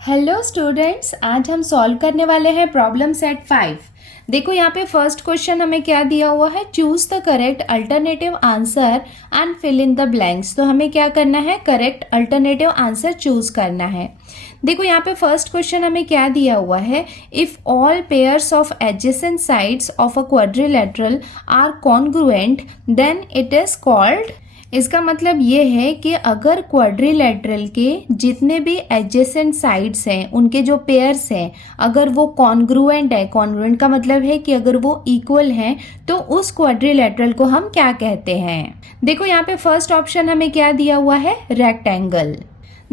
Hello students, आज हम solve करने वाले हैं प्रॉब्लम सेट 5। देखो यहाँ पे फर्स्ट क्वेश्चन हमें क्या दिया हुआ है, choose the correct alternative answer and fill in the blanks. तो हमें क्या करना है, करेक्ट अल्टरनेटिव आंसर चूज करना है। देखो यहाँ पे फर्स्ट क्वेश्चन हमें क्या दिया हुआ है, if all pairs of adjacent sides of a quadrilateral are congruent then it is called. इसका मतलब ये है कि अगर क्वाड्रिलेटरल के जितने भी एडजेसेंट साइड्स हैं, उनके जो पेयर्स हैं, अगर वो कॉन्ग्रुएंट है, कॉन्ग्रुएंट का मतलब है कि अगर वो इक्वल हैं, तो उस क्वाड्रिलेटरल को हम क्या कहते हैं। देखो यहाँ पे फर्स्ट ऑप्शन हमें क्या दिया हुआ है, रेक्टेंगल।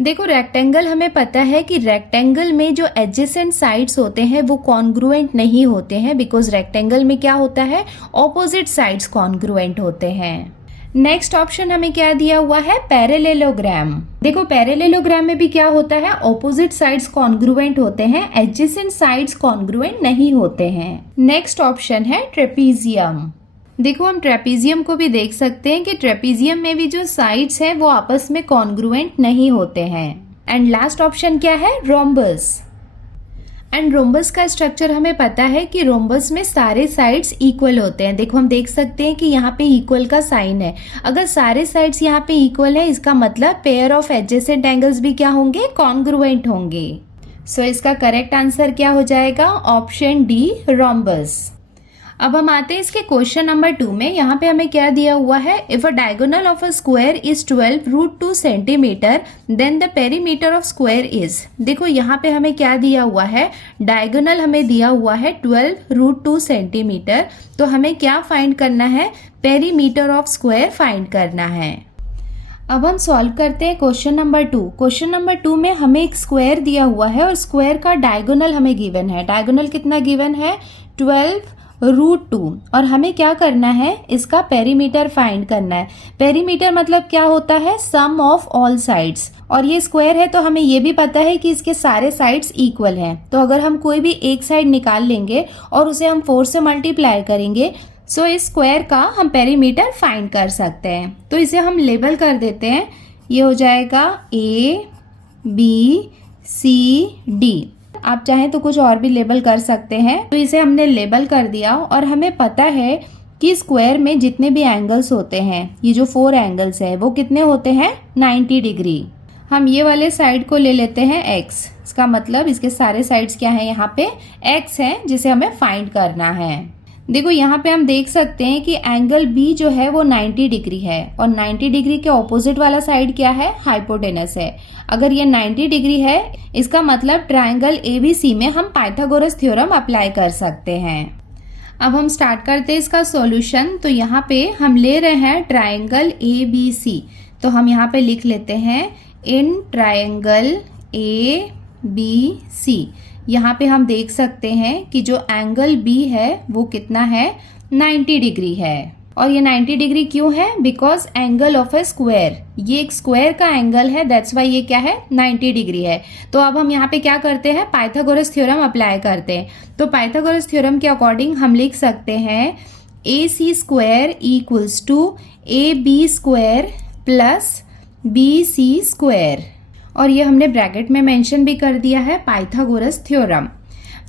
देखो रेक्टेंगल हमें पता है कि रेक्टेंगल में जो एडजेसेंट साइड्स होते हैं वो कॉन्ग्रुएंट नहीं होते हैं, बिकॉज रेक्टेंगल में क्या होता है, ऑपोजिट साइड्स कॉन्ग्रुएंट होते हैं। नेक्स्ट ऑप्शन हमें क्या दिया हुआ है, पैरेलेलोग्राम। देखो पैरेलेलोग्राम में भी क्या होता है, ऑपोजिट साइड्स कॉन्ग्रुएंट होते हैं, एडजेसेंट साइड्स कॉन्ग्रुएंट नहीं होते हैं। नेक्स्ट ऑप्शन है ट्रेपीजियम। देखो हम ट्रेपीजियम को भी देख सकते हैं कि ट्रेपीजियम में भी जो साइड्स हैं वो आपस में कॉन्ग्रुएंट नहीं होते हैं। एंड लास्ट ऑप्शन क्या है, रोम्बस। एंड रोम्बस का स्ट्रक्चर हमें पता है कि रोम्बस में सारे साइड्स इक्वल होते हैं। देखो हम देख सकते हैं कि यहाँ पे इक्वल का साइन है। अगर सारे साइड्स यहाँ पे इक्वल है, इसका मतलब पेयर ऑफ एडजेसेंट एंगल्स भी क्या होंगे, कॉन्ग्रुएंट होंगे। सो इसका करेक्ट आंसर क्या हो जाएगा, ऑप्शन डी, रोम्बस। अब हम आते हैं इसके क्वेश्चन नंबर 2 में। यहाँ पे हमें क्या दिया हुआ है, if a diagonal of a square is 12√2 centimetre then the perimeter of square is. देखो यहाँ पे हमें क्या दिया हुआ है, डायगोनल हमें दिया हुआ है 12√2 सेंटीमीटर। तो हमें क्या फाइंड करना है, पेरीमीटर ऑफ स्क्वायर फाइंड करना है। अब हम सॉल्व करते हैं क्वेश्चन नंबर 2। क्वेश्चन नंबर 2 में हमें एक स्क्वायर दिया हुआ है और स्क्वायर का डायगोनल हमें गिवन है। डायगोनल कितना गिवन है, 12√2। और हमें क्या करना है, इसका पेरीमीटर फाइंड करना है। पेरीमीटर मतलब क्या होता है, सम ऑफ ऑल साइड्स। और ये स्क्वायर है तो हमें ये भी पता है कि इसके सारे साइड्स इक्वल हैं। तो अगर हम कोई भी एक साइड निकाल लेंगे और उसे हम 4 से मल्टीप्लाई करेंगे, सो इस स्क्वायर का हम पेरीमीटर फाइंड कर सकते हैं। तो इसे हम लेबल कर देते हैं। ये हो जाएगा ABCD। आप चाहें तो कुछ और भी लेबल कर सकते हैं। तो इसे हमने लेबल कर दिया और हमें पता है कि स्क्वायर में जितने भी एंगल्स होते हैं, ये जो 4 एंगल्स है वो कितने होते हैं, 90 डिग्री। हम ये वाले साइड को ले लेते हैं x। इसका मतलब इसके सारे साइड्स क्या हैं, यहाँ पे x है जिसे हमें फाइंड करना है। देखो यहाँ पे हम देख सकते हैं कि एंगल B जो है वो 90 डिग्री है और 90 डिग्री के ऑपोजिट वाला साइड क्या है, हाइपोटेनस है। अगर ये 90 डिग्री है, इसका मतलब ट्रायंगल ABC में हम पाइथागोरस थ्योरम अप्लाई कर सकते हैं। अब हम स्टार्ट करते हैं इसका सॉल्यूशन। तो यहाँ पे हम ले रहे हैं ट्रायंगल ABC। तो हम यहाँ पे लिख लेते हैं इन ट्रायंगल ABC। यहाँ पे हम देख सकते हैं कि जो एंगल B है वो कितना है, 90 डिग्री है। और ये 90 डिग्री क्यों है, because angle of A square, ये एक स्क्वायर का एंगल है, दैट्स वाई ये क्या है, 90 डिग्री है। तो अब हम यहाँ पे क्या करते हैं, पाइथागोरस थ्योरम अप्लाई करते हैं। तो पाइथागोरस थ्योरम के अकॉर्डिंग हम लिख सकते हैं AC square equals to AB square plus BC square. और ये हमने ब्रैकेट में मेंशन भी कर दिया है, पाइथागोरस थ्योरम।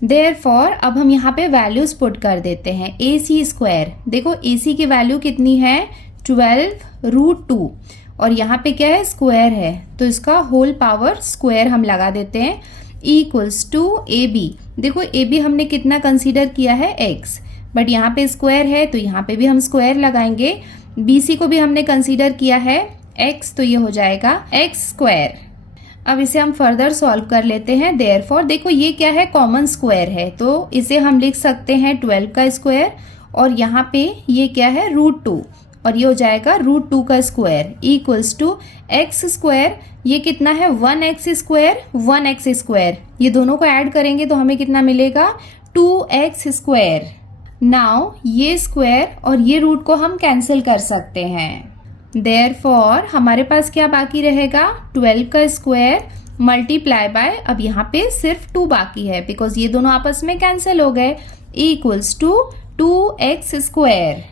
देयरफॉर अब हम यहाँ पे वैल्यूज पुट कर देते हैं। AC स्क्वायर, देखो AC की वैल्यू कितनी है, 12√2। और यहाँ पे क्या है, स्क्वायर है, तो इसका होल पावर स्क्वायर हम लगा देते हैं, इक्वल्स टू AB। देखो AB हमने कितना कंसीडर किया है, x, बट यहाँ पे स्क्वायर है तो यहाँ पे भी हम स्क्वायर लगाएंगे। BC को भी हमने कंसीडर किया है x, तो ये हो जाएगा x स्क्वायर। अब इसे हम फर्दर सॉल्व कर लेते हैं। देयरफॉर देखो ये क्या है, कॉमन स्क्वायर है, तो इसे हम लिख सकते हैं 12 का स्क्वायर। और यहाँ पे ये क्या है, √2, और ये हो जाएगा √2 का square equals to x square. ये कितना है, 1x स्क्वायर 1x स्क्वायर। ये दोनों को ऐड करेंगे तो हमें कितना मिलेगा, 2x स्क्वायर। नाउ ये स्क्वायर और ये रूट को हम कैंसिल कर सकते हैं। देयरफॉर हमारे पास क्या बाकी रहेगा, 12 का स्क्वायर मल्टीप्लाई बाय, अब यहाँ पे सिर्फ 2 बाकी है बिकॉज ये दोनों आपस में कैंसिल हो गए, equals to 2x square.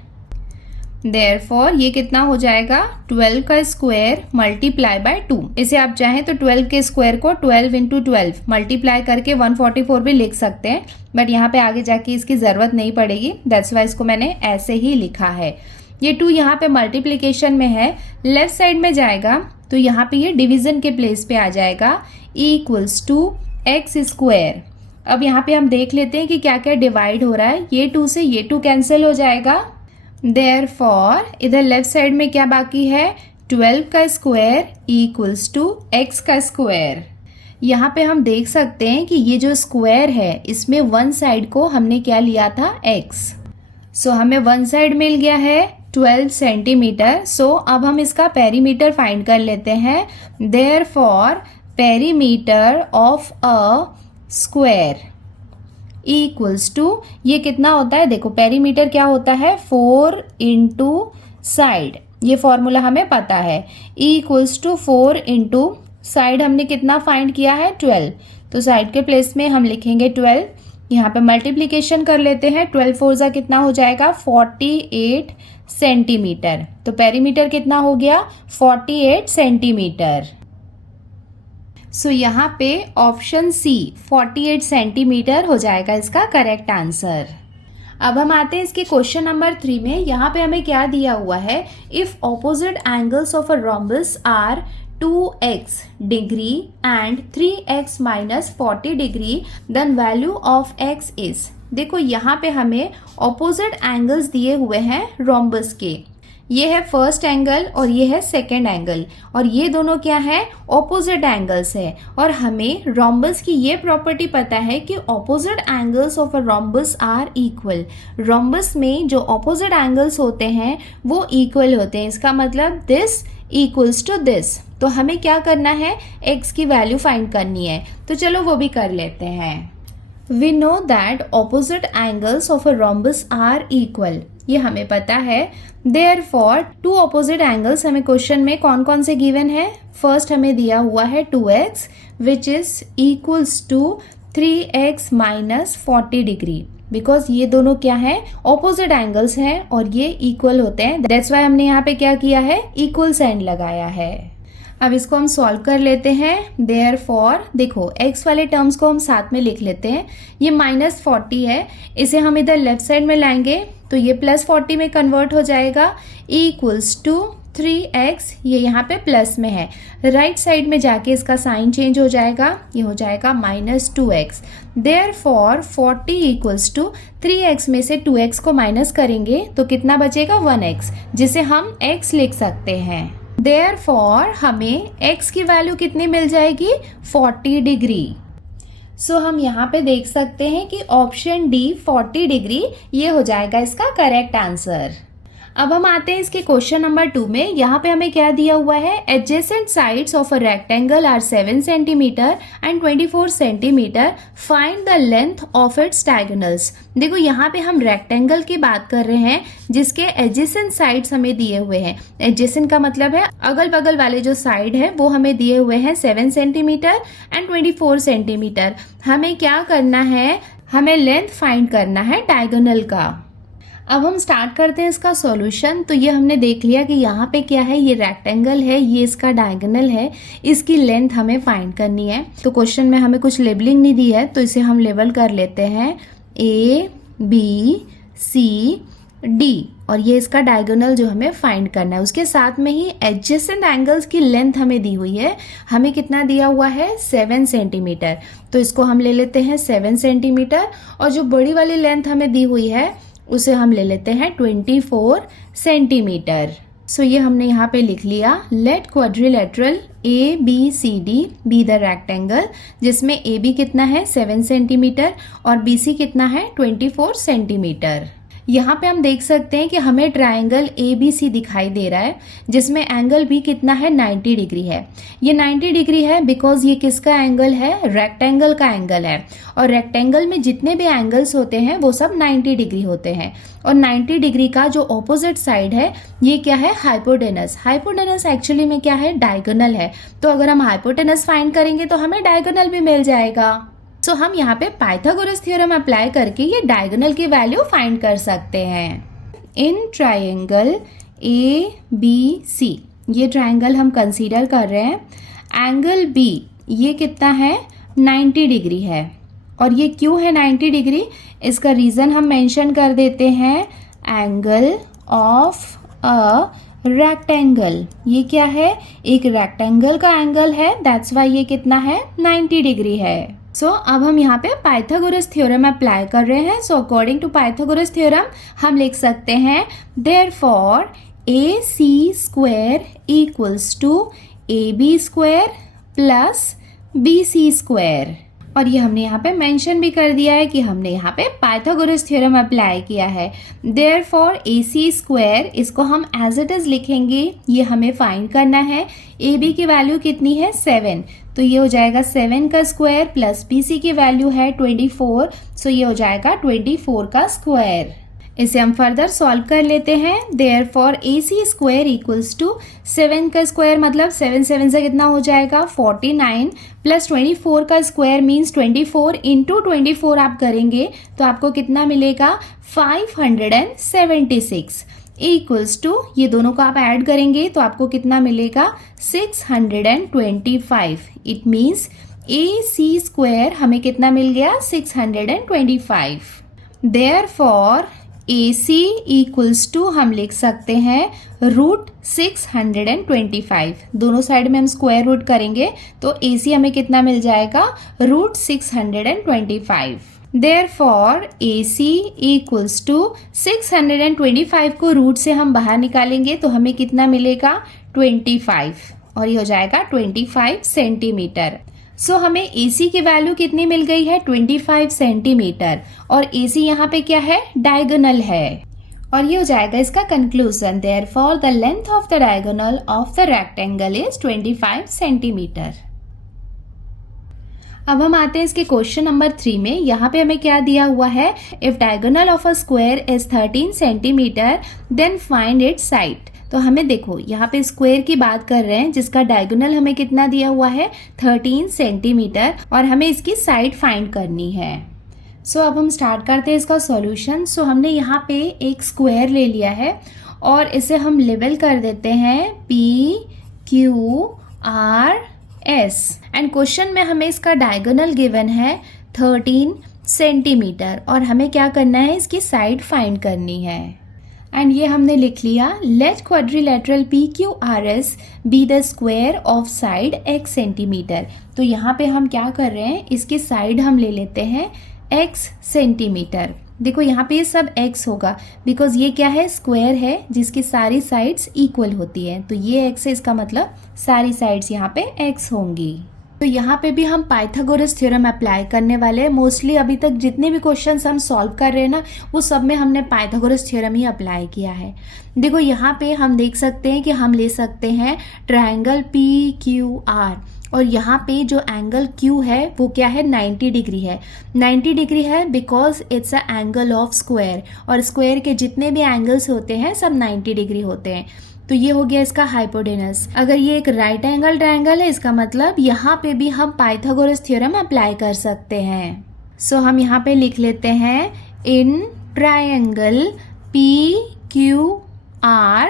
Therefore ये कितना हो जाएगा 12 का स्क्वायर मल्टीप्लाई बाय 2। इसे आप चाहें तो 12 के स्क्वायर को 12 इंटू 12 मल्टीप्लाई करके 144 भी लिख सकते हैं, बट यहाँ पे आगे जाके इसकी ज़रूरत नहीं पड़ेगी, दैट्स वाई इसको मैंने ऐसे ही लिखा है। ये 2 यहाँ पे मल्टीप्लिकेशन में है, लेफ्ट साइड में जाएगा तो यहाँ पे ये डिवीजन के प्लेस पे आ जाएगा, इक्वल्स टू एक्स स्क्वायर। अब यहाँ पे हम देख लेते हैं कि क्या क्या डिवाइड हो रहा है। ये 2 से ये 2 कैंसिल हो जाएगा, देयरफॉर इधर लेफ्ट साइड में क्या बाकी है 12 का स्क्वायर इक्वल्स टू एक्स का स्क्वायर। यहाँ पे हम देख सकते हैं कि ये जो स्क्वायर है इसमें वन साइड को हमने क्या लिया था x, सो हमें वन साइड मिल गया है 12 सेंटीमीटर। सो अब हम इसका पेरीमीटर फाइंड कर लेते हैं। Therefore perimeter of a square equals to, ये कितना होता है, देखो पेरीमीटर क्या होता है 4 इंटू साइड, ये फॉर्मूला हमें पता है, इक्वल्स टू 4 इंटू साइड हमने कितना फाइंड किया है 12, तो साइड के प्लेस में हम लिखेंगे 12। यहाँ पे मल्टीप्लिकेशन कर लेते हैं, 12 4 जा कितना हो जाएगा 48 सेंटीमीटर, तो पेरीमीटर कितना हो गया 48 सेंटीमीटर। सो यहाँ पे ऑप्शन सी 48 सेंटीमीटर हो जाएगा इसका करेक्ट आंसर। अब हम आते हैं इसके क्वेश्चन नंबर 3 में। यहाँ पे हमें क्या दिया हुआ है, if opposite angles of a rhombus are 2x degree and 3x minus 40 degree then value of x is. देखो यहाँ पे हमें ऑपोजिट एंगल्स दिए हुए हैं रोम्बस के, ये है फर्स्ट एंगल और ये है सेकेंड एंगल, और ये दोनों क्या है ऑपोजिट एंगल्स है। और हमें रोम्बस की ये प्रॉपर्टी पता है कि opposite angles of a rhombus are equal. Rhombus में जो ऑपोजिट एंगल्स होते हैं वो इक्वल होते हैं, इसका मतलब दिस इक्वल्स टू दिस। तो हमें क्या करना है, x की वैल्यू फाइंड करनी है, तो चलो वो भी कर लेते हैं। We know that opposite angles of a rhombus are equal, ये हमें पता है। Therefore two opposite angles हमें क्वेश्चन में कौन कौन से गिवन है, फर्स्ट हमें दिया हुआ है 2x which is equals to 3x minus 40 degree, because ये दोनों क्या है ऑपोजिट एंगल्स हैं और ये इक्वल होते हैं, दैट्स वाई हमने यहाँ पे क्या किया है इक्वल साइन लगाया है। अब इसको हम सॉल्व कर लेते हैं। देयरफॉर देखो x वाले टर्म्स को हम साथ में लिख लेते हैं, ये -40 है, इसे हम इधर लेफ्ट साइड में लाएंगे तो ये +40 में कन्वर्ट हो जाएगा, इक्वल्स टू 3x, ये यहाँ पे प्लस में है, राइट साइड में जाके इसका साइन चेंज हो जाएगा, ये हो जाएगा -2x। Therefore 40 equals to 3x में से 2x को माइनस करेंगे तो कितना बचेगा 1x, जिसे हम x लिख सकते हैं। देयरफॉर हमें x की वैल्यू कितनी मिल जाएगी 40 डिग्री। सो हम यहाँ पे देख सकते हैं कि ऑप्शन डी 40 डिग्री ये हो जाएगा इसका करेक्ट आंसर। अब हम आते हैं इसके क्वेश्चन नंबर 2 में। यहाँ पे हमें क्या दिया हुआ है, adjacent sides of a rectangle are 7 centimetre and 24 centimetre, find the length of its diagonals. देखो यहाँ पे हम रेक्टेंगल की बात कर रहे हैं जिसके एडजेसेंट साइड्स हमें दिए हुए हैं। एडजेसेंट का मतलब है अगल बगल वाले जो साइड है वो हमें दिए हुए हैं 7 सेंटीमीटर एंड 24 सेंटीमीटर। हमें क्या करना है, हमें लेंथ फाइंड करना है डायगोनल का। अब हम स्टार्ट करते हैं इसका सॉल्यूशन। तो ये हमने देख लिया कि यहाँ पे क्या है, ये रेक्टेंगल है, ये इसका डायगोनल है, इसकी लेंथ हमें फाइंड करनी है। तो क्वेश्चन में हमें कुछ लेबलिंग नहीं दी है तो इसे हम लेबल कर लेते हैं A B C D, और ये इसका डायगोनल जो हमें फाइंड करना है। उसके साथ में ही एडजेसेंट एंगल्स की लेंथ हमें दी हुई है, हमें कितना दिया हुआ है 7 सेंटीमीटर, तो इसको हम ले लेते हैं 7 सेंटीमीटर, और जो बड़ी वाली लेंथ हमें दी हुई है उसे हम ले लेते हैं 24 सेंटीमीटर। सो ये हमने यहाँ पे लिख लिया, let quadrilateral ABCD be the rectangle, जिसमें AB कितना है 7 सेंटीमीटर और BC कितना है 24 सेंटीमीटर। यहाँ पे हम देख सकते हैं कि हमें ट्रायंगल ABC दिखाई दे रहा है जिसमें एंगल भी कितना है 90 डिग्री है। ये 90 डिग्री है बिकॉज ये किसका एंगल है, रेक्टेंगल का एंगल है, और रेक्टेंगल में जितने भी एंगल्स होते हैं वो सब 90 डिग्री होते हैं। और 90 डिग्री का जो ऑपोजिट साइड है ये क्या है, हाइपोटेनस। हाइपोटेनस एक्चुअली में क्या है, डायगोनल है, तो अगर हम हाइपोटेनस फाइंड करेंगे तो हमें डायगोनल भी मिल जाएगा। सो हम यहाँ पे पाइथागोरस थ्योरम अप्लाई करके ये डायगोनल की वैल्यू फाइंड कर सकते हैं। इन ट्रायंगल ABC, ये ट्रायंगल हम कंसीडर कर रहे हैं, एंगल B ये कितना है 90 डिग्री है। और ये क्यों है 90 डिग्री, इसका रीज़न हम मेंशन कर देते हैं, एंगल ऑफ अ रेक्टेंगल। ये क्या है, एक रेक्टेंगल का एंगल है, दैट्स वाई ये कितना है 90 डिग्री है। सो अब हम यहाँ पे पाइथागोरस थ्योरम अप्लाई कर रहे हैं। So according to Pythagoras theorem हम लिख सकते हैं therefore AC square equals to AB square plus BC square. और ये हमने यहाँ पे मेंशन भी कर दिया है कि हमने यहाँ पे पाइथागोरस थ्योरम अप्लाई किया है। देयरफॉर AC स्क्वायर, इसको हम एज इट इज लिखेंगे, ये हमें फाइंड करना है। AB की वैल्यू कितनी है 7, तो ये हो जाएगा 7 का स्क्वायर प्लस BC की वैल्यू है 24, सो ये हो जाएगा 24 का स्क्वायर। इसे हम फर्दर सॉल्व कर लेते हैं। Therefore AC square equals to 7 का स्क्वायर मतलब 7 से कितना हो जाएगा 49 प्लस 24 का स्क्वायर मीन्स 24 इंटू 24 आप करेंगे तो आपको कितना मिलेगा 576 इक्वल्स टू, ये दोनों को आप ऐड करेंगे तो आपको कितना मिलेगा 625। इट मीन्स AC स्क्वायर हमें कितना मिल गया 625। देयरफॉर AC इक्वल्स टू हम लिख सकते हैं रूट 625। दोनों साइड में हम स्क्वायर रूट करेंगे तो AC हमें कितना मिल जाएगा root 625। Therefore AC equals to 625 को रूट से हम बाहर निकालेंगे तो हमें कितना मिलेगा 25 और ये हो जाएगा 25 सेंटीमीटर। सो हमें AC की वैल्यू कितनी मिल गई है 25 सेंटीमीटर और AC यहाँ पे क्या है डायगोनल है और ये हो जाएगा इसका conclusion. Therefore the length of the diagonal of the rectangle is 25 centimetre. अब हम आते हैं इसके क्वेश्चन नंबर 3 में। यहाँ पे हमें क्या दिया हुआ है, if diagonal of a square is 13 centimetre then find its side. तो हमें देखो यहाँ पे स्क्वायर की बात कर रहे हैं जिसका डायगोनल हमें कितना दिया हुआ है 13 सेंटीमीटर और हमें इसकी साइड फाइंड करनी है। सो अब हम स्टार्ट करते हैं इसका सॉल्यूशन। सो हमने यहाँ पे एक स्क्वायर ले लिया है और इसे हम लेबल कर देते हैं PQRS एंड क्वेश्चन में हमें इसका डायगोनल गिवन है 13 सेंटीमीटर और हमें क्या करना है इसकी साइड फाइंड करनी है। एंड ये हमने लिख लिया, let quadrilateral PQRS be the square of side x centimetre. तो यहाँ पे हम क्या कर रहे हैं, इसकी साइड हम ले लेते हैं x सेंटीमीटर। देखो यहाँ पे ये सब x होगा बिकॉज ये क्या है स्क्वायर है जिसकी सारी साइड्स इक्वल होती है, तो ये x है, इसका मतलब सारी साइड्स यहाँ पे x होंगी। तो यहाँ पे भी हम पाइथागोरस थ्योरम अप्लाई करने वाले हैं। मोस्टली अभी तक जितने भी क्वेश्चंस हम सॉल्व कर रहे हैं ना वो सब में हमने पाइथागोरस थ्योरम ही अप्लाई किया है। देखो यहाँ पे हम देख सकते हैं कि हम ले सकते हैं ट्रायंगल PQR और यहाँ पे जो एंगल Q है वो क्या है 90 डिग्री है। 90 डिग्री है because it's a angle of square और स्क्वायर के जितने भी एंगल्स होते हैं सब 90 डिग्री होते हैं। तो ये हो गया इसका हाइपोटेनस। अगर ये एक राइट एंगल ट्रायंगल है इसका मतलब यहाँ पे भी हम पाइथागोरस थ्योरम अप्लाई कर सकते हैं। सो हम यहाँ पे लिख लेते हैं in triangle PQR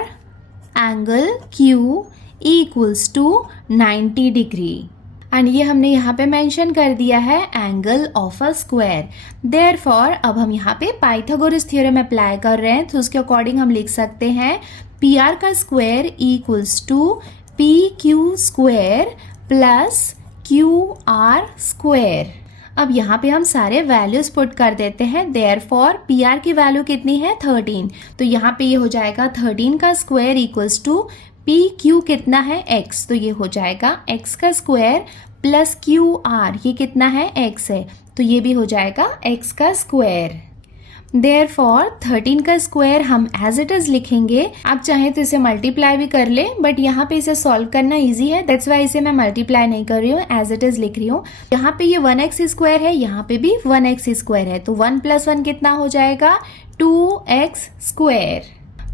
angle Q equals to 90 degree and ये हमने यहाँ पे मेंशन कर दिया है angle of a square. Therefore अब हम यहाँ पे पाइथागोरस थ्योरम अप्लाई कर रहे हैं तो उसके अकॉर्डिंग हम लिख सकते हैं PR का square equals to PQ square plus QR square. अब यहाँ पे हम सारे वैल्यूज पुट कर देते हैं। देयरफॉर PR की वैल्यू कितनी है 13, तो यहाँ पे ये हो जाएगा 13 का स्क्वायर इक्वल्स टू PQ कितना है x, तो ये हो जाएगा x का स्क्वायर प्लस QR ये कितना है x है, तो ये भी हो जाएगा x का स्क्वायर। देयरफॉर 13 का स्क्वायर हम एज इट इज लिखेंगे। आप चाहें तो इसे मल्टीप्लाई भी कर ले बट यहाँ पे इसे सॉल्व करना इजी है, दैट्स वाई इसे मैं मल्टीप्लाई नहीं कर रही हूँ, एज इट इज लिख रही हूँ। यहाँ पे ये 1x स्क्वायर है, यहाँ पे भी 1x स्क्वायर है, तो 1 + 1 कितना हो जाएगा 2x स्क्वायर।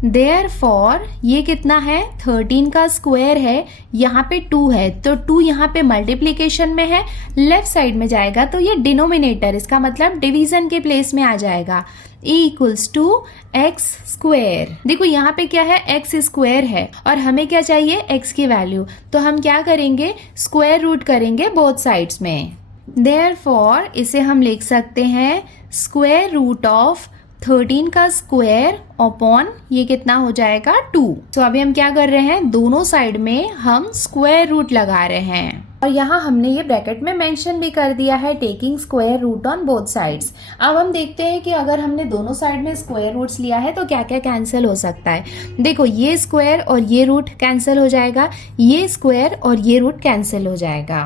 देयरफॉर ये कितना है, 13 का स्क्वायर है, यहाँ पे 2 है, तो 2 यहाँ पे मल्टीप्लीकेशन में है, लेफ्ट साइड में जाएगा तो ये डिनोमिनेटर, इसका मतलब डिवीजन के प्लेस में आ जाएगा। E equals to X square. देखो यहाँ पे क्या है, एक्स स्क्वायर है और हमें क्या चाहिए, एक्स की वैल्यू, तो हम क्या करेंगे, स्क्वायर रूट करेंगे बोथ साइड्स में। देयरफॉर इसे हम लिख सकते हैं स्क्वायर रूट ऑफ 13 का स्क्वायर अपॉन ये कितना हो जाएगा 2। तो अभी हम क्या कर रहे हैं, दोनों साइड में हम स्क्वायर रूट लगा रहे हैं और यहाँ हमने ये ब्रैकेट में मेंशन भी कर दिया है taking square root on both sides. अब हम देखते हैं कि अगर हमने दोनों साइड में स्क्वायर रूट्स लिया है तो क्या क्या कैंसिल हो सकता है। देखो ये स्क्वायर और ये रूट कैंसिल हो जाएगा, ये स्क्वायर और ये रूट कैंसिल हो जाएगा।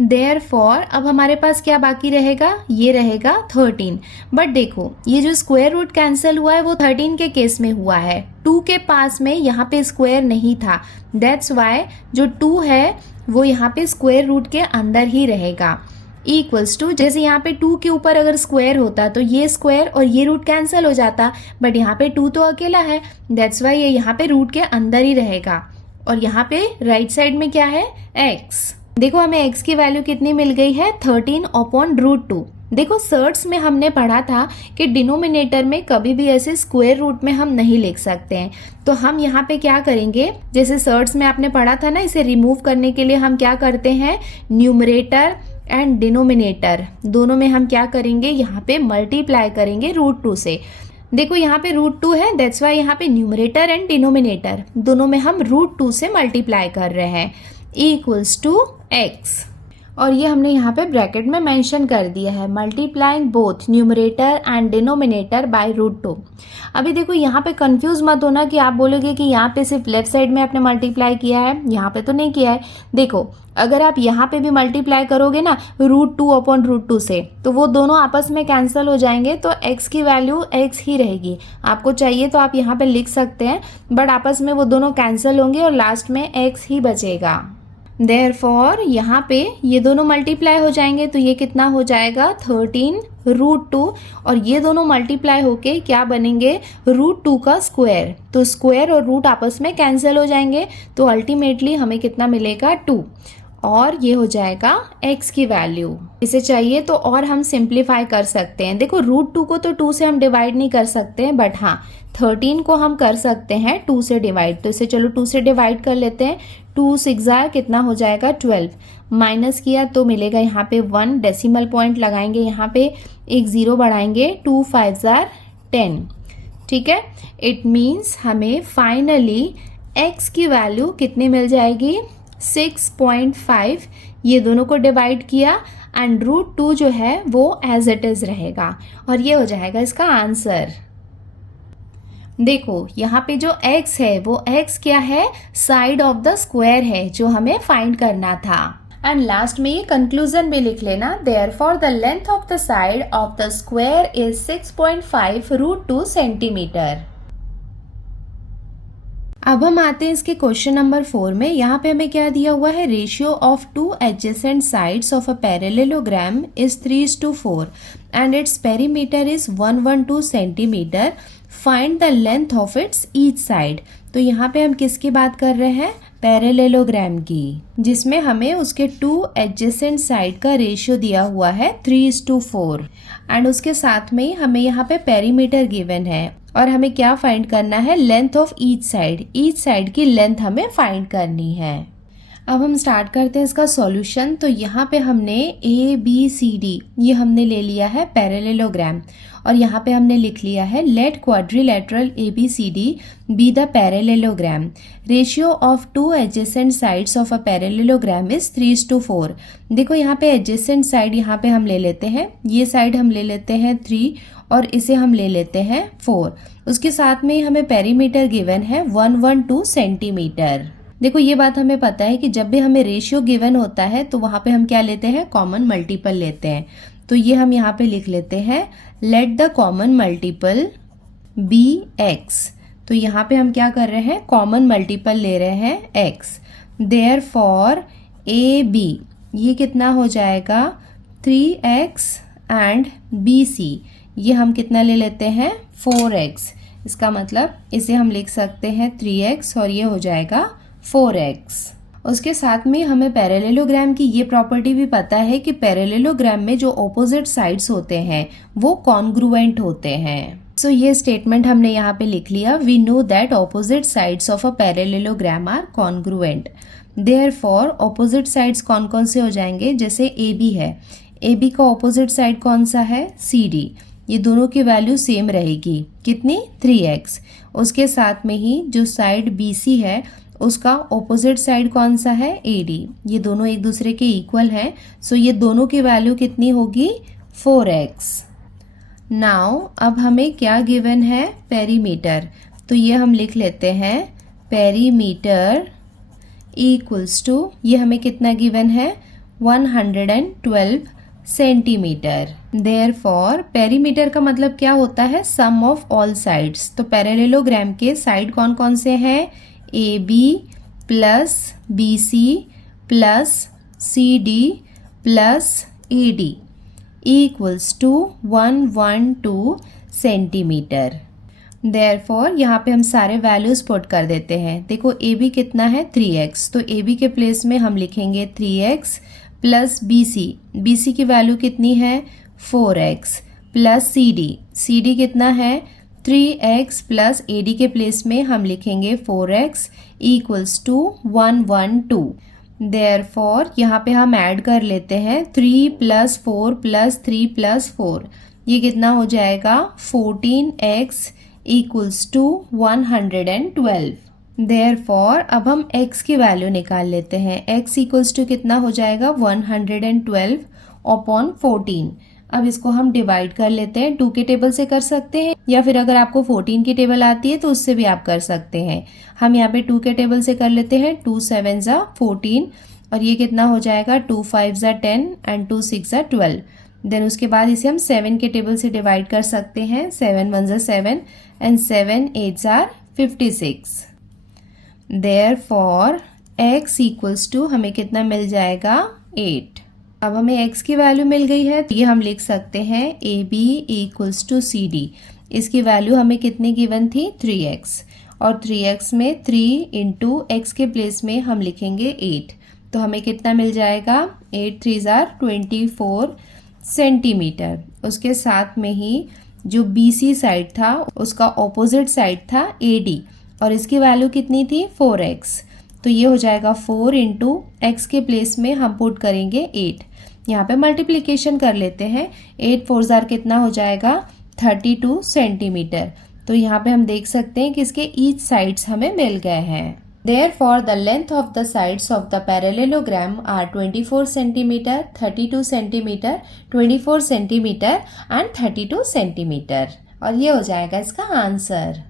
देयरफॉर अब हमारे पास क्या बाकी रहेगा, ये रहेगा 13। बट देखो ये जो स्क्वायर रूट कैंसिल हुआ है वो 13 के केस में हुआ है, 2 के पास में यहाँ पे स्क्वायर नहीं था, दैट्स वाई जो 2 है वो यहाँ पे स्क्वायर रूट के अंदर ही रहेगा। इक्वल्स टू, जैसे यहाँ पे 2 के ऊपर अगर स्क्वायर होता तो ये स्क्वायर और ये रूट कैंसिल हो जाता, बट यहाँ पे 2 तो अकेला है, दैट्स वाई ये यहाँ पे रूट के अंदर ही रहेगा। और यहाँ पे राइट साइड में क्या है, x। देखो हमें x की वैल्यू कितनी मिल गई है, 13 अपॉन रूट 2। देखो सर्ट्स में हमने पढ़ा था कि डिनोमिनेटर में कभी भी ऐसे स्क्वायर रूट में हम नहीं लिख सकते हैं, तो हम यहाँ पे क्या करेंगे, जैसे सर्ट्स में आपने पढ़ा था ना, इसे रिमूव करने के लिए हम क्या करते हैं, न्यूमरेटर एंड डिनोमिनेटर दोनों में हम क्या करेंगे, यहाँ पे मल्टीप्लाई करेंगे रूट 2 से। देखो यहाँ पे रूट 2 है, दैट्स वाई यहाँ पे न्यूमरेटर एंड डिनोमिनेटर दोनों में हम रूट 2 से मल्टीप्लाई कर रहे हैं, इक्वल्स टू x। और ये हमने यहाँ पे ब्रैकेट में मेंशन कर दिया है, multiplying both numerator and denominator by root 2। अभी देखो यहाँ पे कंफ्यूज मत होना कि आप बोलोगे कि यहाँ पे सिर्फ लेफ्ट साइड में आपने मल्टीप्लाई किया है, यहाँ पे तो नहीं किया है। देखो अगर आप यहाँ पे भी मल्टीप्लाई करोगे ना रूट 2 अपॉन रूट 2 से, तो वो दोनों आपस में कैंसिल हो जाएंगे, तो x की वैल्यू x ही रहेगी। आपको चाहिए तो आप यहाँ पे लिख सकते हैं, बट आपस में वो दोनों कैंसिल होंगे और लास्ट में x ही बचेगा। देयरफॉर यहाँ पे ये दोनों मल्टीप्लाई हो जाएंगे तो ये कितना हो जाएगा, 13 रूट 2, और ये दोनों मल्टीप्लाई होके क्या बनेंगे, रूट 2 का स्क्वायर। तो स्क्वायर और रूट आपस में कैंसिल हो जाएंगे, तो अल्टीमेटली हमें कितना मिलेगा, 2, और ये हो जाएगा x की वैल्यू। इसे चाहिए तो और हम सिंप्लीफाई कर सकते हैं। देखो रूट 2 को तो 2 से हम डिवाइड नहीं कर सकते हैं, बट हाँ 13 को हम कर सकते हैं 2 से डिवाइड, तो इसे चलो 2 से डिवाइड कर लेते हैं। 2 6 कितना हो जाएगा, 12। माइनस किया तो मिलेगा यहाँ पे 1, डेसिमल पॉइंट लगाएंगे, यहाँ पे एक 0 बढ़ाएंगे, 2 5 10। ठीक है, इट मीन्स हमें फाइनली x की वैल्यू कितनी मिल जाएगी, 6.5। ये दोनों को डिवाइड किया एंड रूट 2 जो है वो एज इट इज रहेगा, और ये हो जाएगा इसका आंसर। देखो यहाँ पे जो x है वो x क्या है, साइड ऑफ द स्क्वायर है जो हमें फाइंड करना था। एंड लास्ट में ये कंक्लूजन भी लिख लेना, therefore the length of the side of the square is 6.5 root 2 centimetre. अब हम आते हैं इसके क्वेश्चन नंबर 4 में। यहाँ पे हमें क्या दिया हुआ है, ratio of 2 adjacent sides of a parallelogram is 3:4 and its perimeter is 112 centimetre, find the length of it's each side. तो यहाँ पे हम किसकी बात कर रहे हैं, पैरेललोग्राम की, जिसमें हमें उसके 2 एडजेसेंट साइड का रेशियो दिया हुआ है 3:4 एंड उसके साथ में हमें यहाँ पे पेरीमीटर गिवन है और हमें क्या फाइंड करना है, लेंथ ऑफ ईच साइड की लेंथ हमें फाइंड करनी है। अब हम स्टार्ट करते हैं इसका सॉल्यूशन। तो यहाँ पे हमने ABCD ये हमने ले लिया है पैरेललोग्राम, और यहाँ पे हमने लिख लिया है let quadrilateral ABCD be the parallelogram, ratio of 2 adjacent sides of a parallelogram is 3:4। देखो यहाँ पे एडजेसेंट साइड यहाँ पे हम ले लेते हैं, ये साइड हम ले लेते हैं 3 और इसे हम ले लेते हैं 4। उसके साथ में हमें पेरीमीटर गिवन है 112 सेंटीमीटर। देखो ये बात हमें पता है कि जब भी हमें रेशियो गिवन होता है तो वहाँ पे हम क्या लेते हैं, कॉमन मल्टीपल लेते हैं। तो ये हम यहाँ पे लिख लेते हैं let the common multiple be x। तो यहाँ पे हम क्या कर रहे हैं, कॉमन मल्टीपल ले रहे हैं x। देयरफॉर AB ये कितना हो जाएगा, 3x एंड BC ये हम कितना ले लेते हैं, 4x। इसका मतलब इसे हम लिख सकते हैं 3x और ये हो जाएगा 4x। उसके साथ में हमें पैरेललोग्राम की ये प्रॉपर्टी भी पता है कि पैरेललोग्राम में जो ऑपोजिट साइड्स होते हैं वो कॉन्ग्रुएंट होते हैं। सो ये स्टेटमेंट हमने यहाँ पे लिख लिया, we know that opposite sides of a parallelogram are congruent. Therefore opposite sides कौन कौन से हो जाएंगे, जैसे ए बी है, ए बी का ऑपोजिट साइड कौन सा है, सी डी। ये दोनों की वैल्यू सेम रहेगी, कितनी, 3x। उसके साथ में ही जो साइड बी सी है उसका ऑपोजिट साइड कौन सा है, ए डी। ये दोनों एक दूसरे के इक्वल हैं, सो ये दोनों की वैल्यू कितनी होगी, 4x। नाउ अब हमें क्या गिवन है, पेरीमीटर। तो ये हम लिख लेते हैं पेरीमीटर इक्वल्स टू, ये हमें कितना गिवन है, 112 सेंटीमीटर। देयरफॉर पेरीमीटर का मतलब क्या होता है, सम ऑफ ऑल साइड्स। तो पैरेललोग्राम के साइड कौन कौन से हैं, A B plus B C plus C D plus A D equals to 112 centimetre. Therefore यहाँ पे हम सारे वैल्यूज पुट कर देते हैं। देखो ए बी कितना है, 3x, तो ए बी के प्लेस में हम लिखेंगे 3x प्लस बी सी की वैल्यू कितनी है, 4x प्लस सी डी कितना है, 3x प्लस ए डी के प्लेस में हम लिखेंगे 4x इक्वल्स टू 112। देयरफॉर यहाँ पे हम ऐड कर लेते हैं 3 प्लस 4 प्लस 3 प्लस 4, ये कितना हो जाएगा, 14x इक्वल्स टू 112। देयरफॉर अब हम x की वैल्यू निकाल लेते हैं। x इक्वल्स टू कितना हो जाएगा, 112 अपॉन 14। अब इसको हम डिवाइड कर लेते हैं, 2 के टेबल से कर सकते हैं या फिर अगर आपको 14 की टेबल आती है तो उससे भी आप कर सकते हैं। हम यहाँ पे 2 के टेबल से कर लेते हैं, 2 7 ज़ा 14 और ये कितना हो जाएगा, 2 5 ज़ा 10 एंड 2 6 ज़ा 12। देन उसके बाद इसे हम 7 के टेबल से डिवाइड कर सकते हैं, 7 1 ज़ा 7 एंड 7 8 ज़ा 56। देयरफॉर x इक्वल्स टू हमें कितना मिल जाएगा, 8। अब हमें x की वैल्यू मिल गई है तो ये हम लिख सकते हैं A B equals to C D. इसकी वैल्यू हमें कितनी गिवन थी, 3x, और 3x में 3 इंटू x के प्लेस में हम लिखेंगे 8, तो हमें कितना मिल जाएगा, 8 3 ज़ार 24 सेंटीमीटर। उसके साथ में ही जो बी सी साइड था उसका ऑपोजिट साइड था ए डी और इसकी वैल्यू कितनी थी, 4x, तो ये हो जाएगा 4 इंटू एक्स के प्लेस में हम पुट करेंगे 8। यहाँ पे मल्टीप्लिकेशन कर लेते हैं, 8 4 ज़ार कितना हो जाएगा, 32 सेंटीमीटर। तो यहाँ पे हम देख सकते हैं कि इसके ईच साइड्स हमें मिल गए हैं। Therefore, the length of the sides of the parallelogram are 24 centimetre, 32 centimetre, 24 centimetre and 32 centimetre, और ये हो जाएगा इसका आंसर।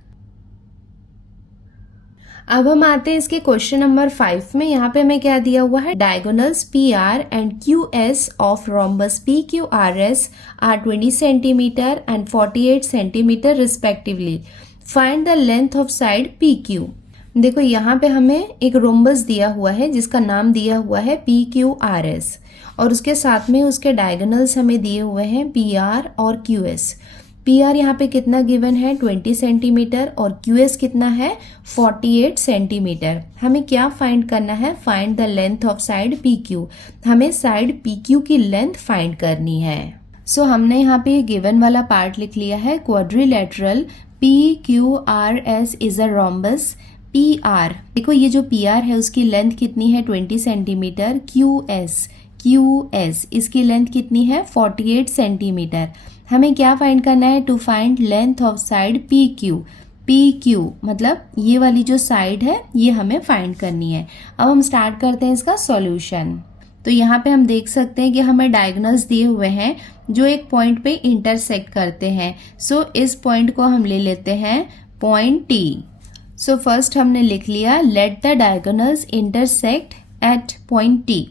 अब हम आते हैं इसके क्वेश्चन नंबर 5 में। यहाँ पे हमें क्या दिया हुआ है, diagonals P R and Q S of rhombus P Q R S are 20 centimetre and 48 centimetre respectively. Find the length of side P Q. देखो यहाँ पे हमें एक रोम्बस दिया हुआ है जिसका नाम दिया हुआ है पी क्यू आर एस और उसके साथ में उसके डायगोनल्स हमें दिए हुए हैं पी आर और क्यू एस। पी आर यहाँ पे कितना गिवन है, 20 सेंटीमीटर, और क्यू एस कितना है, 48 सेंटीमीटर। हमें क्या फाइंड करना है, find the length of side P Q. हमें साइड पी क्यू की लेंथ फाइंड करनी है। सो हमने यहाँ पे गिवन वाला पार्ट लिख लिया है, quadrilateral P Q R S is a rhombus P R. देखो ये जो पी आर है उसकी लेंथ कितनी है, 20 सेंटीमीटर। क्यू एस इसकी लेंथ कितनी है, 48 सेंटीमीटर। हमें क्या फाइंड करना है, to find length of side P Q मतलब ये वाली जो साइड है ये हमें फाइंड करनी है। अब हम स्टार्ट करते हैं इसका सॉल्यूशन। तो यहाँ पे हम देख सकते हैं कि हमें डायगोनल्स दिए हुए हैं जो एक पॉइंट पे इंटरसेक्ट करते हैं। सो इस पॉइंट को हम ले लेते हैं पॉइंट टी। सो फर्स्ट हमने लिख लिया, let the diagonals intersect at point T.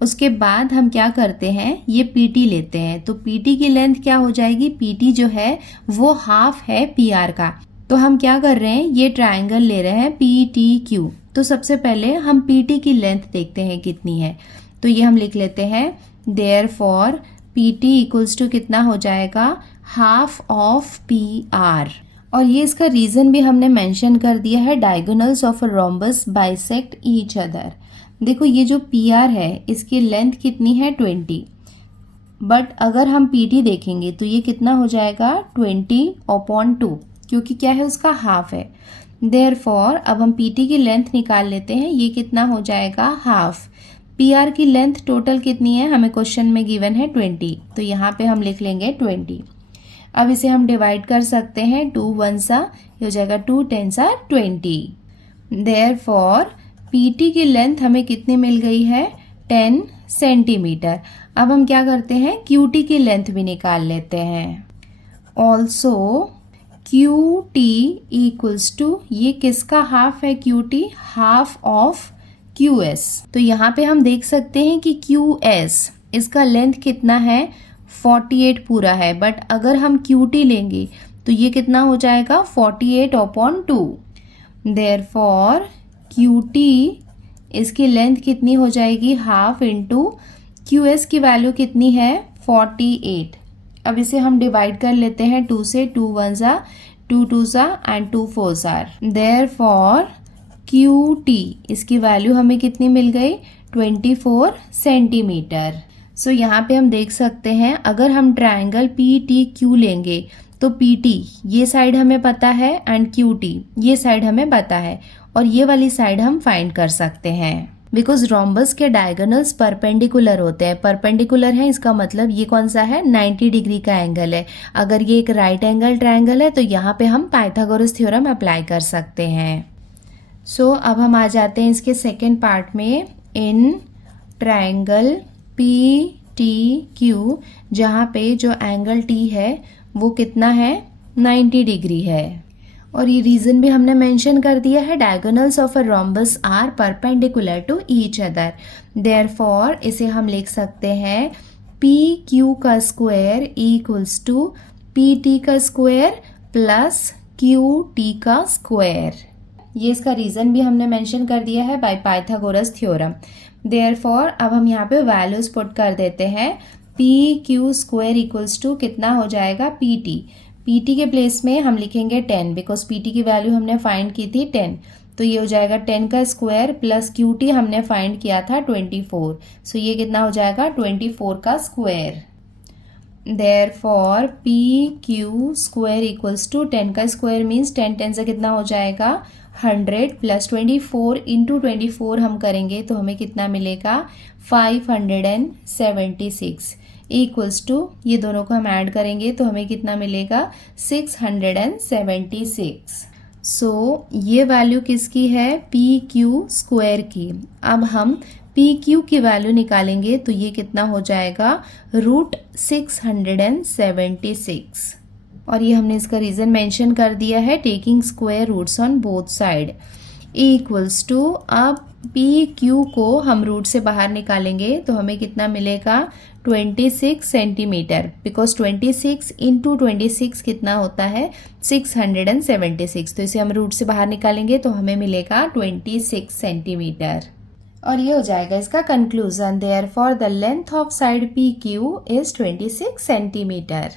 उसके बाद हम क्या करते हैं, ये पीटी लेते हैं। तो पीटी की लेंथ क्या हो जाएगी, पीटी जो है वो हाफ है पीआर का। तो हम क्या कर रहे हैं, ये ट्रायंगल ले रहे हैं पी टी क्यू। तो सबसे पहले हम पीटी की लेंथ देखते हैं कितनी है। तो ये हम लिख लेते हैं, देयरफॉर पीटी इक्वल्स टू कितना हो जाएगा, हाफ ऑफ पी आर। और ये इसका रीज़न भी हमने मेंशन कर दिया है, diagonals of a rhombus bisect each other. देखो ये जो पी आर है इसकी लेंथ कितनी है 20, बट अगर हम पी टी देखेंगे तो ये कितना हो जाएगा 20/2, क्योंकि क्या है उसका हाफ है। देयरफॉर अब हम पी टी की लेंथ निकाल लेते हैं, ये कितना हो जाएगा हाफ। पी आर की लेंथ टोटल कितनी है, हमें क्वेश्चन में गिवन है 20, तो यहाँ पे हम लिख लेंगे 20। अब इसे हम डिवाइड कर सकते हैं, 2 1 ये हो जाएगा 2 10 20। देयरफॉर पी टी की लेंथ हमें कितनी मिल गई है 10 सेंटीमीटर। अब हम क्या करते हैं, क्यू टी की लेंथ भी निकाल लेते हैं। Also Q T equals to, ये किसका हाफ है, Q T half of Q S. तो यहाँ पे हम देख सकते हैं कि क्यू एस इसका लेंथ कितना है 48 पूरा है, बट अगर हम क्यू टी लेंगे तो ये कितना हो जाएगा 48/2। देयरफॉर क्यू टी इसकी लेंथ कितनी हो जाएगी हाफ इंटू क्यू एस की वैल्यू कितनी है 48। अब इसे हम डिवाइड कर लेते हैं 2 से, 2 1 2 2 एंड 2 4। देयरफॉर क्यू टी इसकी वैल्यू हमें कितनी मिल गई 24 सेंटीमीटर। सो यहाँ पे हम देख सकते हैं, अगर हम ट्रायंगल पी टी क्यू लेंगे तो पी टी ये साइड हमें पता है एंड क्यू टी ये साइड हमें पता है, और ये वाली साइड हम फाइंड कर सकते हैं। बिकॉज रोम्बस के डायगोनल्स परपेंडिकुलर होते हैं, परपेंडिकुलर है इसका मतलब ये कौन सा है 90 डिग्री का एंगल है। अगर ये एक राइट एंगल ट्रायंगल है तो यहाँ पे हम पाइथागोरस थ्योरम अप्लाई कर सकते हैं। सो अब हम आ जाते हैं इसके सेकेंड पार्ट में, in triangle P T Q, जहाँ पे जो एंगल टी है वो कितना है 90 डिग्री है। और ये रीज़न भी हमने मेंशन कर दिया है, diagonals of a rhombus are perpendicular to each other. Therefore इसे हम लिख सकते हैं पी क्यू का square equals to P T का स्क्वायर प्लस क्यू टी का स्क्वायर। ये इसका रीज़न भी हमने मेंशन कर दिया है बाय पाइथागोरस थ्योरम। देयरफॉर अब हम यहाँ पे वैल्यूज पुट कर देते हैं, P Q square equals to कितना हो जाएगा पी टी। पी टी के प्लेस में हम लिखेंगे 10, बिकॉज पी टी की वैल्यू हमने फाइंड की थी 10, तो ये हो जाएगा 10 का स्क्वायर प्लस क्यू टी हमने फाइंड किया था 24, सो ये कितना हो जाएगा 24 का square. Therefore P Q square equals to 10 का स्क्वायर मीन्स 10 10 से कितना हो जाएगा 100 प्लस 24 इंटू 24 हम करेंगे तो हमें कितना मिलेगा 576 इक्वल्स टू, ये दोनों को हम ऐड करेंगे तो हमें कितना मिलेगा 676। सो ये वैल्यू किसकी है पी क्यू स्क्वायर की। अब हम पी क्यू की वैल्यू निकालेंगे तो ये कितना हो जाएगा √676, और ये हमने इसका रीज़न मेंशन कर दिया है, taking square roots on both side equals to. अब पी क्यू को हम रूट से बाहर निकालेंगे तो हमें कितना मिलेगा 26 सेंटीमीटर, बिकॉज 26 इंटू 26 कितना होता है 676, तो इसे हम रूट से बाहर निकालेंगे तो हमें मिलेगा 26 सेंटीमीटर। और ये हो जाएगा इसका conclusion, therefore the length of side P Q is 26 centimetre.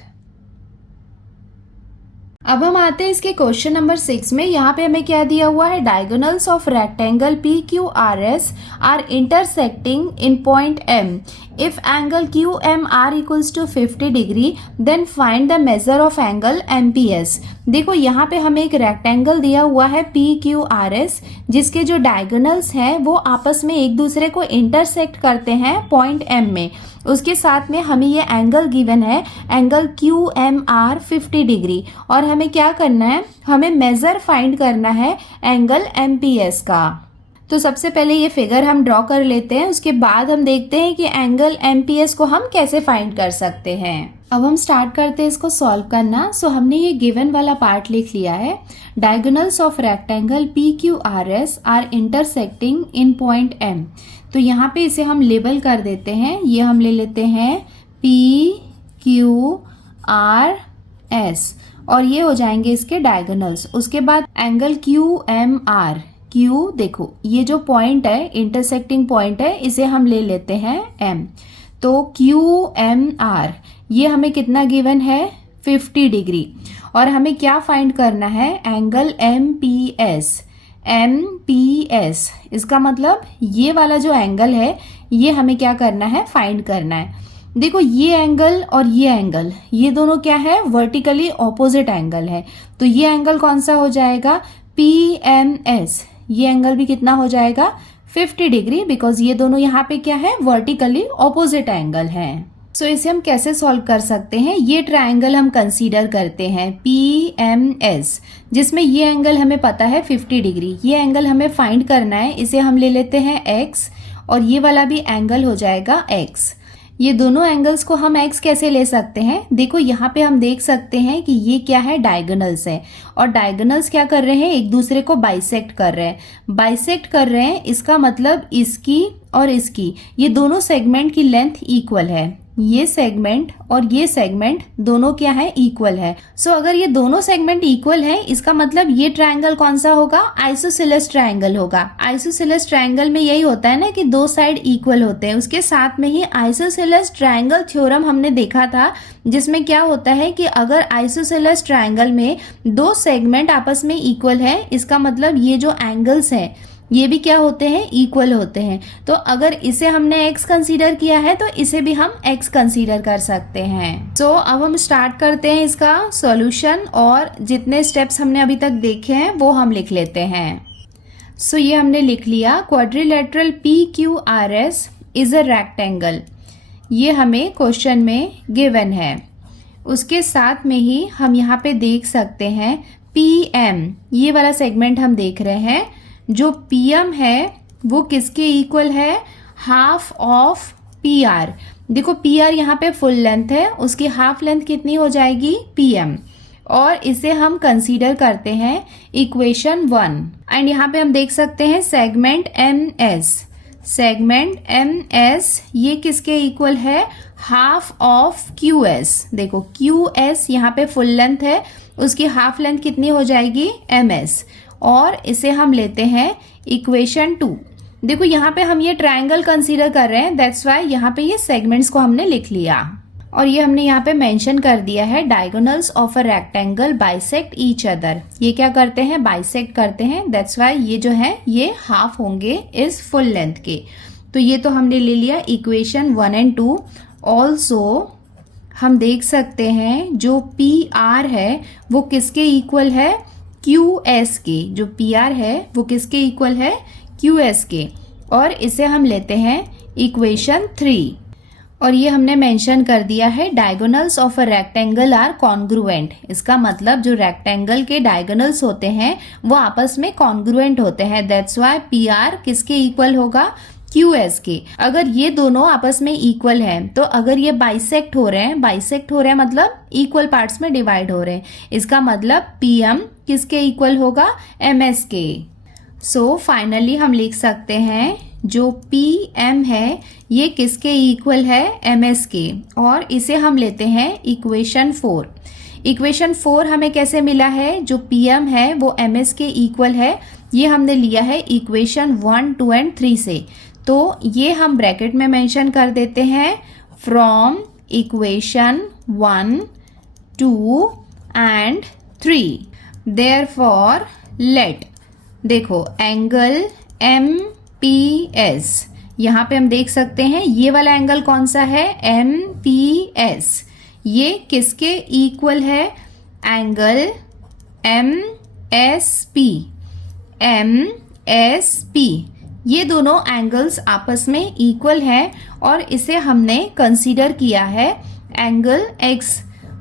अब हम आते हैं इसके क्वेश्चन नंबर 6 में। यहाँ पे हमें क्या दिया हुआ है, diagonals of rectangle P Q R S are intersecting in point M. If angle Q M R equals to 50 degree then find the measure of angle M P S. देखो यहाँ पे हमें एक रेक्टेंगल दिया हुआ है पी क्यू आर एस, जिसके जो डायगोनल्स हैं वो आपस में एक दूसरे को इंटरसेक्ट करते हैं पॉइंट एम में। उसके साथ में हमें ये एंगल गिवन है, angle Q M R 50 degree, और हमें क्या करना है, हमें मेजर फाइंड करना है एंगल एम पी एस का। तो सबसे पहले ये फिगर हम ड्रॉ कर लेते हैं, उसके बाद हम देखते हैं कि एंगल एम पी एस को हम कैसे फाइंड कर सकते हैं। अब हम स्टार्ट करते हैं इसको सॉल्व करना। सो हमने ये गिवन वाला पार्ट लिख लिया है, diagonals of rectangle P Q R S are intersecting in point M. तो यहाँ पे इसे हम लेबल कर देते हैं, ये हम ले लेते हैं पी क्यू आर एस, और ये हो जाएंगे इसके डायगोनल्स। उसके बाद angle Q M R, Q देखो ये जो पॉइंट है इंटरसेक्टिंग पॉइंट है, इसे हम ले लेते हैं एम। तो क्यू एम आर ये हमें कितना गिवन है 50 डिग्री, और हमें क्या फाइंड करना है, एंगल MPS। MPS इसका मतलब ये वाला जो एंगल है ये हमें क्या करना है, फाइंड करना है। देखो ये एंगल और ये एंगल ये दोनों क्या है, वर्टिकली ऑपोजिट एंगल है। तो ये एंगल कौन सा हो जाएगा, PMS। ये एंगल भी कितना हो जाएगा, 50 डिग्री, बिकॉज ये दोनों यहाँ पे क्या है, वर्टिकली ऑपोजिट एंगल हैं। सो इसे हम कैसे सॉल्व कर सकते हैं, ये ट्राइंगल हम कंसीडर करते हैं PMS, जिसमें ये एंगल हमें पता है 50 डिग्री। ये एंगल हमें फाइंड करना है, इसे हम ले लेते हैं x, और ये वाला भी एंगल हो जाएगा x। ये दोनों एंगल्स को हम x कैसे ले सकते हैं, देखो यहाँ पे हम देख सकते हैं कि ये क्या है, डायगोनल्स है, और डायगोनल्स क्या कर रहे हैं, एक दूसरे को बाइसेक्ट कर रहे हैं। बाइसेक्ट कर रहे हैं इसका मतलब इसकी और इसकी, ये दोनों सेगमेंट की लेंथ इक्वल है। ये सेगमेंट और ये सेगमेंट दोनों क्या है, इक्वल है। सो अगर ये दोनों सेगमेंट इक्वल है, इसका मतलब ये ट्रायंगल कौन सा होगा, आइसोसेलेस ट्रायंगल होगा। आइसोसेलेस ट्रायंगल में यही होता है ना कि दो साइड इक्वल होते हैं। उसके साथ में ही आइसोसेलेस ट्रायंगल थ्योरम हमने देखा था, जिसमें क्या होता है कि अगर आइसोसेलेस ट्रायंगल में दो सेगमेंट आपस में इक्वल है, इसका मतलब ये जो एंगल्स हैं ये भी क्या होते हैं, इक्वल होते हैं। तो अगर इसे हमने x कंसीडर किया है तो इसे भी हम x कंसीडर कर सकते हैं। सो अब हम स्टार्ट करते हैं इसका सॉल्यूशन, और जितने स्टेप्स हमने अभी तक देखे हैं वो हम लिख लेते हैं। सो ये हमने लिख लिया, quadrilateral PQRS is a rectangle. ये हमें क्वेश्चन में गिवन है। उसके साथ में ही हम यहाँ पे देख सकते हैं PM, ये वाला सेगमेंट हम देख रहे हैं। जो PM है वो किसके इक्वल है, हाफ ऑफ PR। देखो PR यहाँ पे फुल लेंथ है, उसकी हाफ लेंथ कितनी हो जाएगी, PM, और इसे हम कंसीडर करते हैं इक्वेशन 1। एंड यहाँ पे हम देख सकते हैं सेगमेंट MS। सेगमेंट MS ये किसके इक्वल है, हाफ ऑफ QS। देखो QS यहाँ पे फुल लेंथ है, उसकी हाफ लेंथ कितनी हो जाएगी, MS, और इसे हम लेते हैं इक्वेशन 2। देखो यहाँ पे हम ये ट्रायंगल कंसीडर कर रहे हैं, दैट्स वाई यहाँ पे ये सेगमेंट्स को हमने लिख लिया, और ये हमने यहाँ पे मेंशन कर दिया है, diagonals of a rectangle bisect each other. ये क्या करते हैं, बाइसेक्ट करते हैं, दैट्स वाई ये जो है ये हाफ होंगे इस फुल लेंथ के। तो ये तो हमने ले लिया इक्वेशन 1 एंड 2। ऑल्सो हम देख सकते हैं जो PR है वो किसके इक्वल है, QS के। जो PR है वो किसके इक्वल है, QS के, और इसे हम लेते हैं इक्वेशन 3। और ये हमने मेंशन कर दिया है, diagonals of a rectangle are congruent. इसका मतलब जो रेक्टेंगल के डायगोनल्स होते हैं वो आपस में कॉन्ग्रुएंट होते हैं, दैट्स वाई PR किसके इक्वल होगा, QS के। अगर ये दोनों आपस में इक्वल हैं, तो अगर ये बाइसेक्ट हो रहे हैं, बाइसेक्ट हो रहे हैं मतलब इक्वल पार्ट्स में डिवाइड हो रहे हैं, इसका मतलब PM किसके इक्वल होगा, MS के। सो फाइनली हम लिख सकते हैं जो PM है ये किसके इक्वल है, MS के, और इसे हम लेते हैं इक्वेशन 4। इक्वेशन 4 हमें कैसे मिला है, जो PM है वो MS के इक्वल है, ये हमने लिया है इक्वेशन 1, 2 एंड 3 से। तो ये हम ब्रैकेट में मेंशन कर देते हैं, from equation 1, 2 and 3, therefore let, देखो एंगल MPS, यहाँ पे हम देख सकते हैं ये वाला एंगल कौन सा है, MPS, ये किसके इक्वल है, एंगल MSP। MSP ये दोनों एंगल्स आपस में इक्वल हैं, और इसे हमने कंसीडर किया है एंगल X,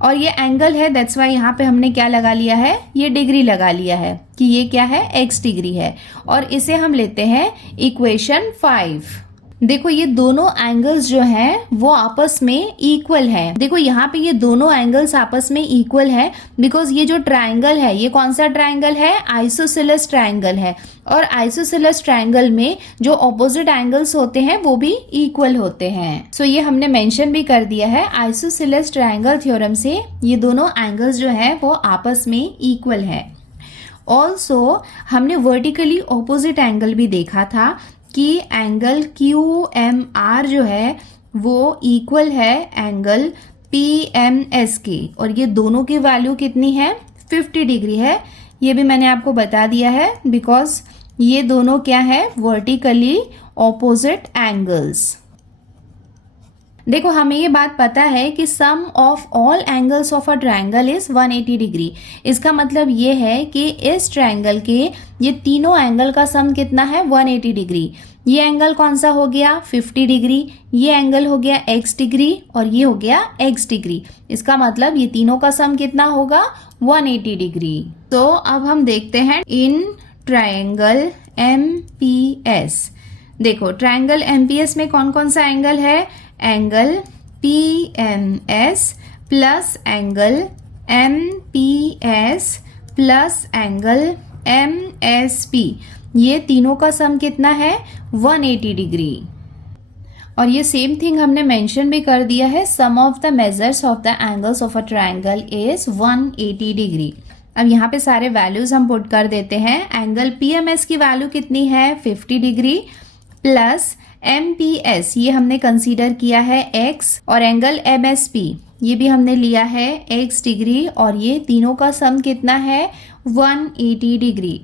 और ये एंगल है, दैट्स वाई यहाँ पे हमने क्या लगा लिया है, ये डिग्री लगा लिया है कि ये क्या है, X डिग्री है, और इसे हम लेते हैं इक्वेशन 5। देखो ये दोनों एंगल्स जो हैं वो आपस में इक्वल हैं। देखो यहाँ पे ये दोनों एंगल्स आपस में इक्वल है बिकॉज ये जो ट्रायंगल है ये कौन सा ट्रायंगल है, आइसोसेलेस ट्रायंगल है, और आइसोसेलेस ट्रायंगल में जो ऑपोजिट एंगल्स होते हैं वो भी इक्वल होते हैं। सो ये हमने मेंशन भी कर दिया है, आइसोसेलेस ट्रायंगल थ्योरम से ये दोनों एंगल्स जो है वो आपस में इक्वल है। ऑल्सो हमने वर्टिकली ऑपोजिट एंगल भी देखा था कि एंगल QMR जो है वो इक्वल है एंगल PMS के, और ये दोनों की वैल्यू कितनी है, 50 डिग्री है। ये भी मैंने आपको बता दिया है बिकॉज ये दोनों क्या है, वर्टिकली ऑपोजिट एंगल्स। देखो हमें ये बात पता है कि sum of all angles of a triangle is 180 degree. इसका मतलब ये है कि इस ट्रायंगल के ये तीनों एंगल का सम कितना है, 180 डिग्री। ये एंगल कौन सा हो गया, 50 डिग्री, ये एंगल हो गया x डिग्री और ये हो गया x डिग्री। इसका मतलब ये तीनों का सम कितना होगा, 180 डिग्री। तो अब हम देखते हैं इन ट्रायंगल MPS। देखो ट्रायंगल MPS में कौन कौन सा एंगल है, angle PMS plus angle MPS plus angle MSP। ये तीनों का सम कितना है, 180 डिग्री। और ये सेम थिंग हमने मेंशन भी कर दिया है, sum of the measures of the angles of a triangle is 180 degree. अब यहाँ पे सारे वैल्यूज हम पुट कर देते हैं। एंगल PMS की वैल्यू कितनी है, 50 डिग्री प्लस MPS ये हमने कंसीडर किया है x, और एंगल MSP ये भी हमने लिया है x डिग्री, और ये तीनों का सम कितना है, 180 degree.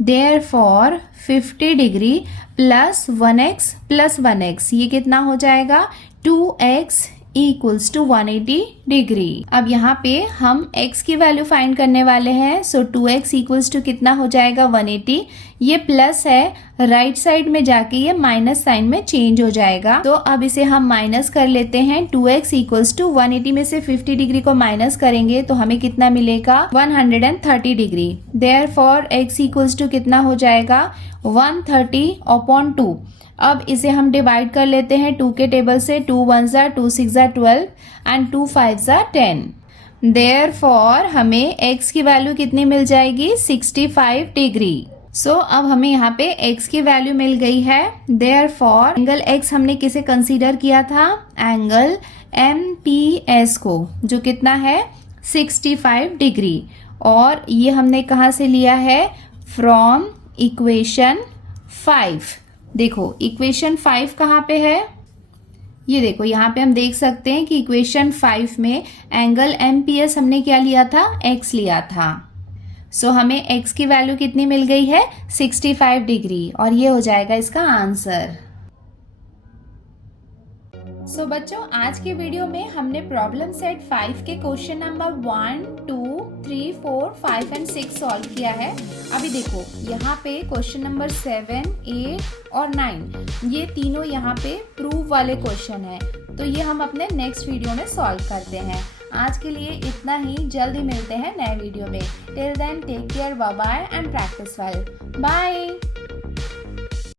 Therefore 50 degree plus 1x ये कितना हो जाएगा, 2x इक्वल्स टू 180 डिग्री। अब यहाँ पे हम x की वैल्यू फाइंड करने वाले हैं। सो 2x इक्वल्स टू कितना हो जाएगा, 180। ये प्लस है, राइट साइड में जाके ये माइनस साइन में चेंज हो जाएगा। तो अब इसे हम माइनस कर लेते हैं। 2x इक्वल्स टू 180 में से 50 डिग्री को माइनस करेंगे तो हमें कितना मिलेगा, 130 degree. Therefore x equals to कितना हो जाएगा, 130/2। अब इसे हम डिवाइड कर लेते हैं 2 के टेबल से। 2 1 2 6 12 एंड 2 5 10। देयरफॉर हमें x की वैल्यू कितनी मिल जाएगी, 65 डिग्री। सो अब हमें यहाँ पे x की वैल्यू मिल गई है। देयरफॉर एंगल x हमने किसे कंसीडर किया था, एंगल MPS को, जो कितना है, 65 डिग्री। और ये हमने कहाँ से लिया है, फ्रॉम इक्वेशन 5। देखो इक्वेशन 5 कहाँ पे है, ये देखो यहाँ पे हम देख सकते हैं कि इक्वेशन 5 में एंगल MPS हमने क्या लिया था, x लिया था। सो हमें x की वैल्यू कितनी मिल गई है, 65 डिग्री, और ये हो जाएगा इसका आंसर। सो बच्चों आज के वीडियो में हमने प्रॉब्लम सेट 5 के क्वेश्चन नंबर 1, 2, 3, 4, 5 एंड 6 सॉल्व किया है। अभी देखो यहाँ पे क्वेश्चन नंबर 7, 8 और 9 ये तीनों यहाँ पे प्रूव वाले क्वेश्चन है, तो ये हम अपने नेक्स्ट वीडियो में सॉल्व करते हैं। आज के लिए इतना ही, जल्दी मिलते हैं नए वीडियो में। Till then take care, bye bye and practice well. Bye.